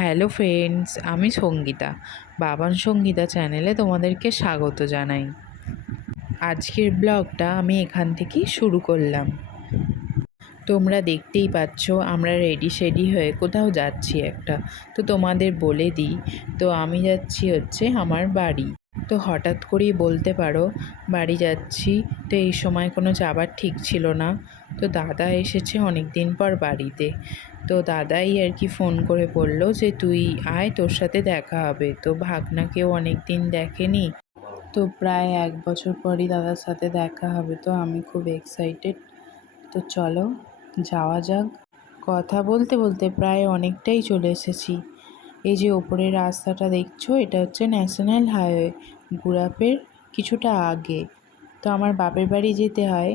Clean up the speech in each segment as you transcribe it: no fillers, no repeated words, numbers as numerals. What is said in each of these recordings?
Hello friends, আমি সঙ্গীতা। বাবান সঙ্গীতা চ্যানেলে তোমাদেরকে স্বাগত জানাই। আজকের ব্লগটা আমি এখান থেকেই শুরু করলাম। তোমরা দেখতেই পাচ্ছ আমরা রেডি হয়ে কোথাও যাচ্ছি একটা। তো তোমাদের বলে দিই, তো আমি যাচ্ছি হচ্ছে আমার বাড়ি। তো হঠাৎ করেই বলতে পারো বাড়ি যাচ্ছি, তো এই সময় কোনো যাবার ঠিক ছিল না। তো দাদা এসেছে অনেক দিন পর বাড়িতে। তো দাদাই আর কি ফোন করে বলল যে তুই আয়, তোর সাথে দেখা হবে। তো ভাগনাকেও অনেক দিন দেখেনি, তো প্রায় 1 বছর পরই দাদার সাথে দেখা হবে। তো আমি খুব এক্সাইটেড। তো চলো যাওয়া যাক। কথা বলতে বলতে প্রায় অনেকটাই চলে এসেছি। এই যে ওপরের রাস্তাটা দেখছো, এটা হচ্ছে ন্যাশনাল হাইওয়ে, গুড়াপের কিছুটা আগে। তো আমার বাপের বাড়ি যেতে হয়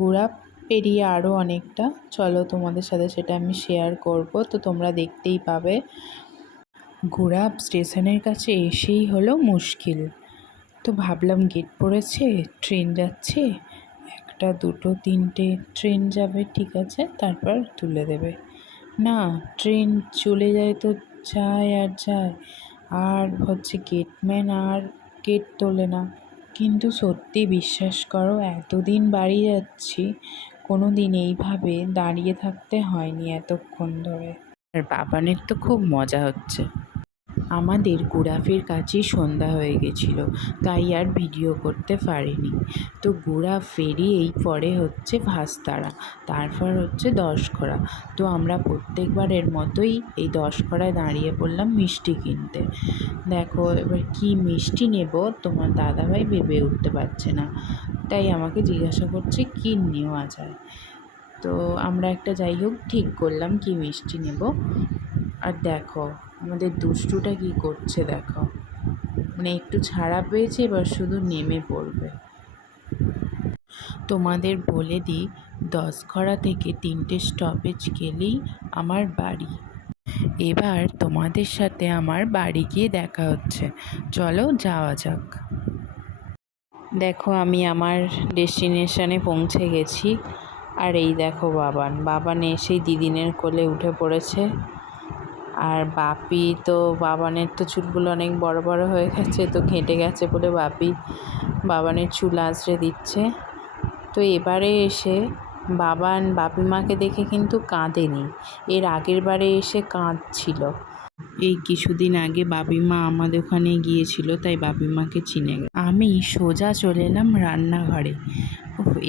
গুড়াপ পেরিয়ে আরও অনেকটা। চলো তোমাদের সাথে সেটা আমি শেয়ার করব, তো তোমরা দেখতেই পাবে। গুড়াপ স্টেশনের কাছে এসেই হলো মুশকিল। তো ভাবলাম গেট পড়েছে, ট্রেন যাচ্ছে, একটা দুটো তিনটে ট্রেন যাবে, ঠিক আছে, তারপর তুলে দেবে। না, ট্রেন চলে যায় তো যায় আর যায়, আর হচ্ছে গেটম্যান আর গেট তোলে না। কিন্তু সত্যি বিশ্বাস করো, এতদিন বাড়ি যাচ্ছি, কোনো দিন এইভাবে দাঁড়িয়ে থাকতে হয়নি এতক্ষণ ধরে। আর বাবানের তো খুব মজা হচ্ছে। আমাদের গুড়াফের কাছেই সন্ধ্যা হয়ে গেছিল, তাই আর ভিডিও করতে পারিনি। তো গুড়াফ ফেরিয়েই পরে হচ্ছে ভাস্তারা, তারপর হচ্ছে দশকড়া। তো আমরা প্রত্যেকবারের মতোই এই দশকড়ায় দাঁড়িয়ে পড়লাম মিষ্টি কিনতে। দেখো এবার কি মিষ্টি নেব তোমার দাদাভাই ভেবে উঠতে পারছে না, তাই আমাকে জিজ্ঞাসা করছে কি নেওয়া যায়। তো আমরা একটা যাই হোক ঠিক করলাম কি মিষ্টি নেব। আর দেখো আমাদের দুষ্টুটা কি করছে, দেখো মানে একটু ছাড়া পেয়েছে, এবার শুধু নেমে পড়বে। তোমাদের বলে দিই, 10ঘড়া থেকে 3টে স্টপেজ গেলেই আমার বাড়ি। এবার তোমাদের সাথে আমার বাড়ি গিয়ে দেখা হচ্ছে, চলো যাওয়া যাক। দেখো আমি আমার ডেস্টিনেশনে পৌঁছে গেছি। আর এই দেখো বাবান এসেই দিদিনের কোলে উঠে পড়েছে। আর বাপি তো, বাবানের তো চুলগুলো অনেক বড় বড় হয়ে গেছে, তো ঘেঁটে গেছে বলে বাপি বাবানের চুল আঁচড়ে দিচ্ছে। তো এবারে এসে বাপি মাকে দেখে কিন্তু কাঁদেনি, এর আগের বারে এসে কাঁদছিল। এই কিছুদিন আগে বাপিমা আমাদের ওখানে গিয়েছিল, তাই বাপিমাকে চিনে গেছে। আমি সোজা চলে এলাম রান্নাঘরে।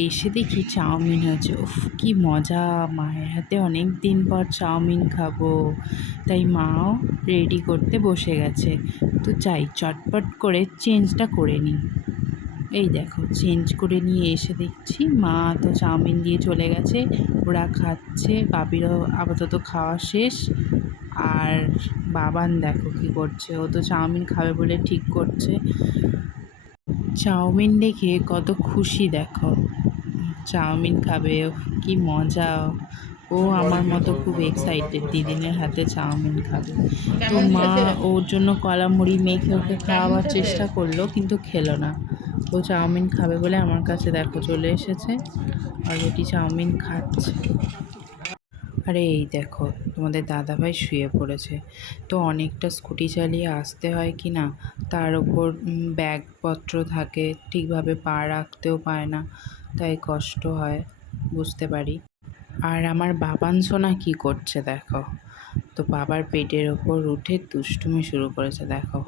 এসে দেখি চাউমিন হয়েছে। কি মজা, মায়ের হাতে অনেক দিন পর চাউমিন খাবো, তাই মাও রেডি করতে বসে গেছে। তো যাই চটপট করে চেঞ্জটা করে নিই। এই দেখো চেঞ্জ করে নিয়ে এসে দেখছি মা তো চাউমিন দিয়ে চলে গেছে, ওরা খাচ্ছে, বাপিরও আপাতত খাওয়া শেষ। আর বাবান দেখো কী করছে, ও তো চাউমিন খাবে বলে ঠিক করছে। চাউমিন দেখে কত খুশি দেখো, চাউমিন খাবে, কি মজা। ও আমার মতো খুব এক্সাইটেড দিদিনের হাতে চাউমিন খাবে। তো মা ওর জন্য কলা মুড়ি মেখে ওকে খাওয়াবার চেষ্টা করলো, কিন্তু খেলো না। ও চাউমিন খাবে বলে আমার কাছে দেখো চলে এসেছে, অলরেডি চাউমিন খাচ্ছে। আরে এই দেখো তোমাদের দাদাভাই শুয়ে পড়েছে। তো অনেকটা স্কুটি চালিয়ে আসতে হয় কি না, তার ওপর ব্যাগপত্র থাকে, ঠিকভাবে পা রাখতেও পায় না, তাই কষ্ট হয়, বুঝতে পারি। আর আমার বাবান সোনা কী করছে দেখো, তো বাবার পেটের ওপর উঠে দুষ্টুমি শুরু করেছে। দেখো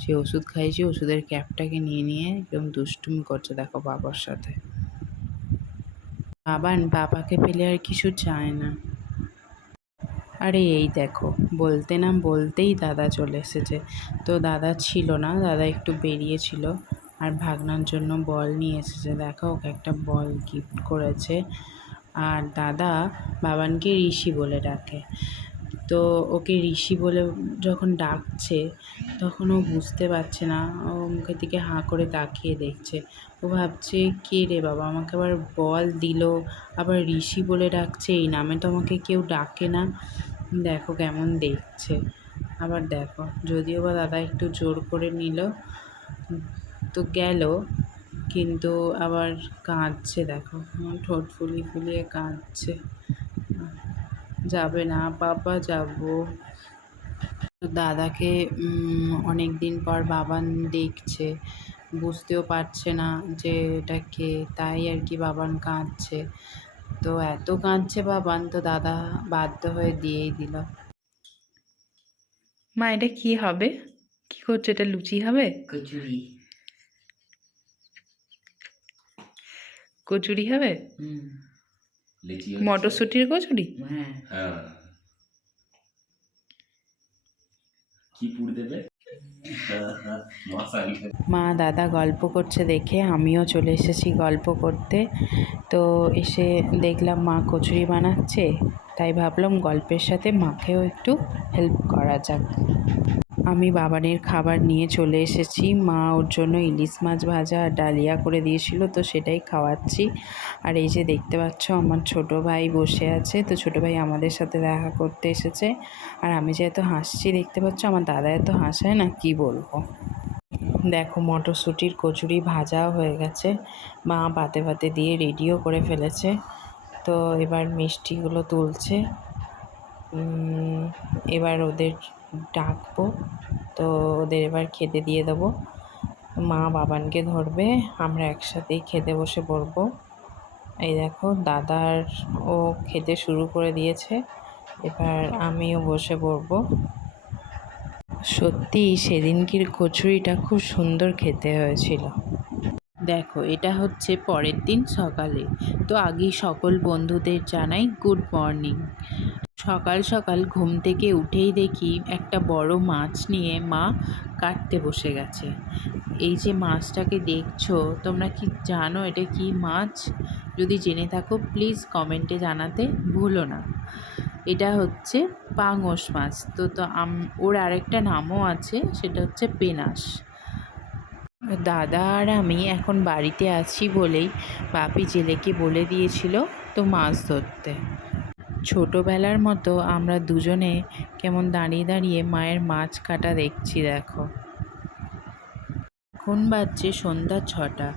সে ওষুধ খাইছে, ওষুধের ক্যাপটাকে নিয়ে নিয়ে একদম দুষ্টুমি করছে দেখো বাবার সাথে। বাবান বাবাকে পেলে আর কিছু চায় না। আরে এই দেখো বলতে না বলতেই দাদা চলে এসেছে। তো দাদা ছিল না, দাদা একটু বেরিয়েছিল, আর ভাগনার জন্য বল নিয়ে এসেছে। দেখো ওকে একটা বল গিফট করেছে। আর দাদা বাবানকে ঋষি বলে ডাকে। তো ওকে ঋষি বলে যখন ডাকছে, তখন ও বুঝতে পারছে না, ও মুখের দিকে হাঁ করে তাকিয়ে দেখছে। ও ভাবছে কে রে বাবা, আমাকে আবার বল দিল, আবার ঋষি বলে ডাকছে, এই নামে তো আমাকে কেউ ডাকে না। দেখো কেমন দেখছে। আবার দেখো যদিও বা দাদা একটু জোর করে নিল, তো গেল, কিন্তু আবার কাঁদছে। দেখো ঠোঁট ফুলিয়ে ফুলিয়ে কাঁদছে, যাবে না বাবা, যাবো। তো দাদাকে অনেক দিন পর বাবান দেখছে, বুঝতেও পারছে না যে এটা কে, তাই আর কি বাবান কাঁদছে। তো এত কাঁদছে বাবান, তো দাদা বাধ্য হয়ে দিয়েই দিল। মা এটা কি হবে? কি করছে? এটা লুচি হবে? কচুরি। কচুরি হবে? লিচি মটরশুঁটির কচুরি? হ্যাঁ হ্যাঁ। কি পুর দেবে? মা দাদা গল্প করছে দেখে আমিও চলে এসেছি গল্প করতে। তো এসে দেখলাম মা কচুরি বানাচ্ছে, তাই ভাবলাম গল্পের সাথে মাকেও একটু হেল্প করা যাক। আমি বাবানের খাবার নিয়ে চলে এসেছি। মা ওর জন্য ইলিশ মাছ ভাজা আর ডালিয়া করে দিয়েছিল, তো সেটাই খাওয়াচ্ছি। আর এই যে দেখতে পাচ্ছ আমার ছোট ভাই বসে আছে, তো ছোট ভাই আমাদের সাথে দেখা করতে এসেছে। আর আমি যে এত হাসছি দেখতে পাচ্ছ, আমার দাদা এত হাসায় না কি বলবো। দেখো মটরশুঁটির কচুরি ভাজাও হয়ে গেছে, মা পাতে পাতে দিয়ে রেডিও করে ফেলেছে। তো এবার মিষ্টিগুলো তুলছে, এবার ওদের ডাকবো, তো ওদের এবার খেতে দিয়ে দেবো। মা বাবানকে ধরবে, আমরা একসাথেই খেতে বসে পড়বো। এই দেখো দাদার ও খেতে শুরু করে দিয়েছে, এবার আমিও বসে পড়বো। সত্যি সেদিনকির কচুরিটা খুব সুন্দর খেতে হয়েছিল। দেখো এটা হচ্ছে পরের দিন সকালে। তো আগেই সকল বন্ধুদের জানাই গুড মর্নিং। সকাল সকাল ঘুম থেকে উঠেই দেখি একটা বড় মাছ নিয়ে মা কাটতে বসে গেছে। এই যে মাছটাকে দেখছো, তোমরা কি জানো এটা কি মাছ? যদি জেনে থাকো প্লিজ কমেন্টে জানাতে ভুলো না। এটা হচ্ছে পাঙস মাছ। তো ওর আরেকটা নামও আছে, সেটা হচ্ছে পেনাস। দাদা আর আমি এখন বাড়িতে আছি বলেই বাপি জেলেকে বলে দিয়েছিল তো মাছ ধরতে। ছোটোবেলার মতো আমরা দুজনে কেমন দাঁড়িয়ে দাঁড়িয়ে মায়ের মাছ কাটা দেখছি। দেখো এখন বাজছে সন্ধ্যা 6টা।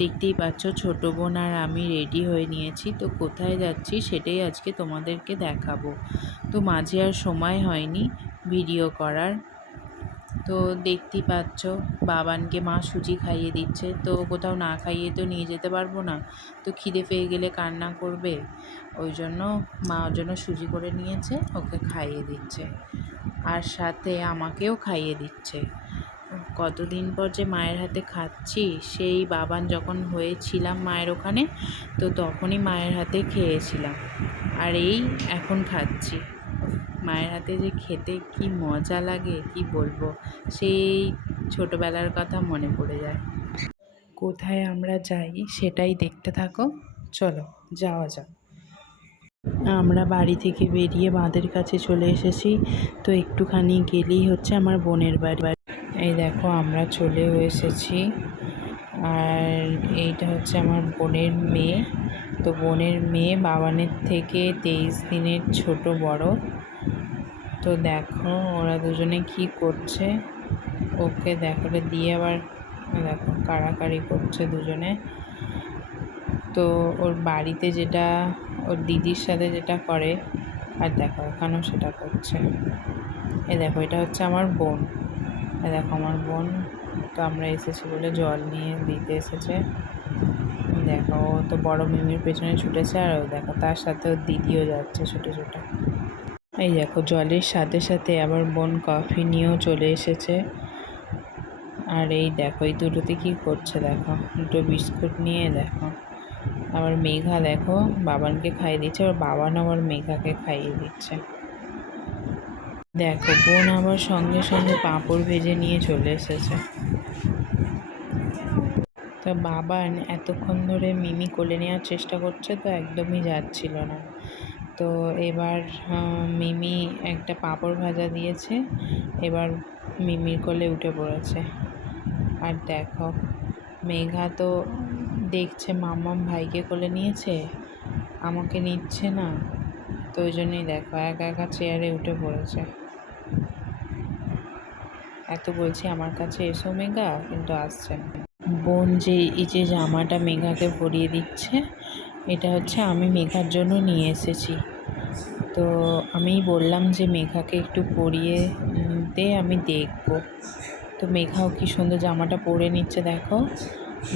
দেখতেই পাচ্ছ ছোটো বোন আর আমি রেডি হয়ে নিয়েছি। তো কোথায় যাচ্ছি সেটাই আজকে তোমাদেরকে দেখাবো। তো মাঝে আর সময় হয়নি ভিডিও করার। তো দেখতেই পাচ্ছ বাবানকে মা সুজি খাইয়ে দিচ্ছে। তো কোথাও না খাইয়ে তো নিয়ে যেতে পারবো না, তো খিদে পেয়ে গেলে কান্না করবে, ওই জন্য মা ওর জন্য সুজি করে নিয়েছে, ওকে খাইয়ে দিচ্ছে। আর সাথে আমাকেও খাইয়ে দিচ্ছে। কতদিন পর যে মায়ের হাতে খাচ্ছি, সেই বাবান যখন হয়েছিলাম মায়ের ওখানে, তো তখনই মায়ের হাতে খেয়েছিলাম। আর এই এখন খাচ্ছি। মায়ের হাতে যে খেতে কি মজা লাগে কি বলবো, সেই ছোটোবেলার কথা মনে পড়ে যায়। কোথায় আমরা যাই সেটাই দেখতে থাকো, চলো যাওয়া যাক। আমরা বাড়ি থেকে বেরিয়ে বাঁধের কাছে চলে এসেছি। তো একটুখানি গেলেই হচ্ছে আমার বোনের বাড়ি। এই দেখো আমরা চলেও এসেছি। আর এইটা হচ্ছে আমার বোনের মেয়ে। তো বোনের মেয়ে বাবানের থেকে 23 দিনের ছোট বড়। তো দেখো ওরা দুজনে কি করছে, ওকে দেখো দিয়ে আবার দেখো কাড়াকাড়ি করছে দুজনে। তো ওর বাড়িতে যেটা ওর দিদির সাথে যেটা করে, আর দেখো এখানেও সেটা করছে। এই দেখো এটা হচ্ছে আমার বোন, এই দেখো আমার বোন। তো আমরা এসেছি বলে জল নিয়ে দিতে এসেছে। দেখো ও তো বড় মিমির পেছনে ছুটেছে, আর ও দেখো তার সাথে ওর দিদিও যাচ্ছে ছোটো ছোটো। এই দেখো জলের সাথে সাথে আবার বোন কফি নিয়েও চলে এসেছে। আর এই দেখো এই দুটোতে কী করছে দেখো, দুটো বিস্কুট নিয়ে দেখো। আবার মেঘা দেখো বাবানকে খাইয়ে দিচ্ছে, আবার বাবান আবার মেঘাকে খাইয়ে দিচ্ছে। দেখো বোন আবার সঙ্গে সঙ্গে পাঁপড় ভেজে নিয়ে চলে এসেছে। তো বাবান এতক্ষণ ধরে মিমি কোলে নেওয়ার চেষ্টা করছে, তো একদমই যাচ্ছিল না। তো এবার মিমি একটা পাঁপড় ভাজা দিয়েছে, এবার মিমির কোলে উঠে পড়েছে। আর দেখো মেঘা তো দেখছে মাম্মাম ভাইকে কোলে নিয়েছে, আমাকে নিচ্ছে না, তো ওই জন্যই দেখো একা একা চেয়ারে উঠে পড়েছে। এত বলছি আমার কাছে এসো মেঘা, কিন্তু আসছে না। বোন যে এই যে জামাটা মেঘাকে পরিয়ে দিচ্ছে, এটা হচ্ছে আমি মেঘার জন্য নিয়ে এসেছি। তো আমি বললাম যে মেঘাকে একটু পরিয়ে দে, আমি দেখব। তো মেঘাও কি সুন্দর জামাটা পরে নিচ্ছে দেখো।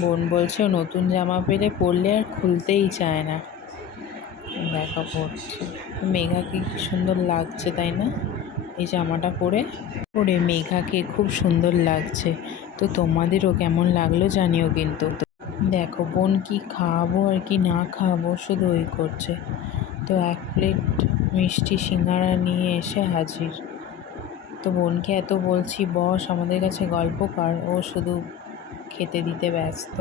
বোন বলছে ও নতুন জামা পেলে পরলে আর খুলতেই চায় না। দেখো পরছে। মেঘাকে কি সুন্দর লাগছে তাই না এই জামাটা পরে? পরে মেঘাকে খুব সুন্দর লাগছে। তো তোমাদেরও কেমন লাগলো জানিও কিন্তু। দেখো বোন কি খাওয়াবো আর কি না খাওয়াবো শুধু ওই করছে। তো 1 প্লেট মিষ্টি সিঙ্গারা নিয়ে এসে হাজির। তো বোনকে এত বলছি বস আমাদের কাছে গল্প কর, ও শুধু খেতে দিতে ব্যস্ত।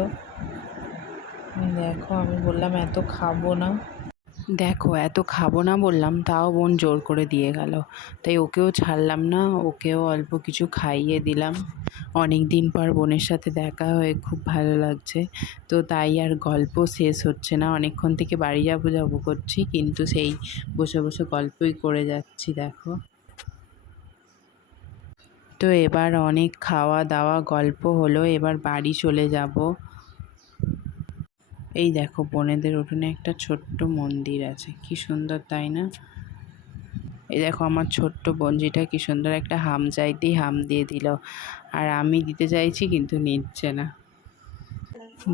দেখো আমি বললাম এত খাবো না, দেখো এত খাবো না বললাম, তাও বোন জোর করে দিয়ে গেল। তাই ওকেও ছাড়লাম না, ওকেও অল্প কিছু খাইয়ে দিলাম। অনেক দিন পর বোনের সাথে দেখা হয়ে খুব ভালো লাগছে। তো তাই আর গল্প শেষ হচ্ছে না, অনেকক্ষণ থেকে বাড়ি যাবো যাবো করছি, কিন্তু সেই বসে বসে গল্পই করে যাচ্ছি দেখো। তো এবার অনেক খাওয়া দাওয়া গল্প হলো, এবার বাড়ি চলে যাব। এই দেখো বোনেদের উঠোনে একটা ছোট্ট মন্দির আছে, কি সুন্দর তাই না? এই দেখো আমার ছোট্ট বোনজিটা কি সুন্দর একটা হাম চাইতেই হাম দিয়ে দিল, আর আমি দিতে চাইছি কিন্তু নিচ্ছে না।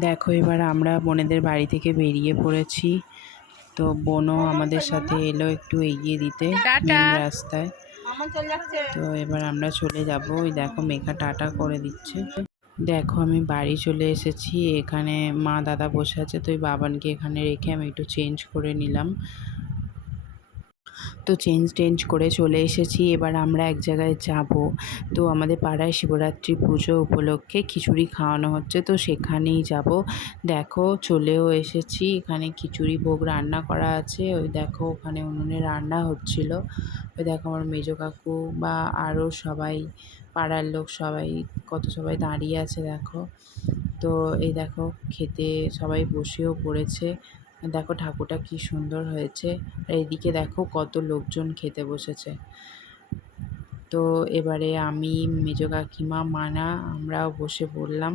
দেখো এবার আমরা বোনেদের বাড়ি থেকে বেরিয়ে পড়েছি। তো বোনও আমাদের সাথে এলো একটু এগিয়ে দিতে মেন রাস্তায়। তো এবার আমরা চলে যাব। ওই দেখো মেঘা টাটা করে দিচ্ছে। দেখো আমি বাড়ি চলে এসেছি, এখানে মা দাদা বসে আছে, তো ওই বাবানকে এখানে রেখে আমি একটু চেঞ্জ করে নিলাম। তো চেঞ্জ করে চলে এসেছি, এবার আমরা এক জায়গায় যাব। তো আমাদের পাড়ায় শিবরাত্রি পুজো উপলক্ষে খিচুড়ি খাওয়ানো হচ্ছে, তো সেখানেই যাব। দেখো চলেও এসেছি, এখানে খিচুড়ি ভোগ রান্না করা আছে। ওই দেখো ওখানে উনুনে রান্না হচ্ছিল। ওই দেখো আমার মেজো কাকু বা আরও সবাই পাড়ার লোক সবাই কত সবাই দাঁড়িয়ে আছে দেখো। তো এই দেখো খেতে সবাই বসেও পড়েছে। দেখো ঠাকুরটা কি সুন্দর হয়েছে, আর এদিকে দেখো কত লোকজন খেতে বসেছে। তো এবারে আমি মেজো কাকিমা মানা আমরাও বসে পড়লাম।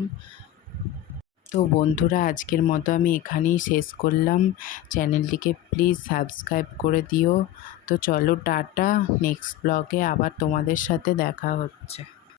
তো বন্ধুরা আজকের মতো আমি এখানেই শেষ করলাম। চ্যানেলটিকে প্লিজ সাবস্ক্রাইব করে দিও। তো চলো টাটা, নেক্সট ব্লগে আবার তোমাদের সাথে দেখা হচ্ছে।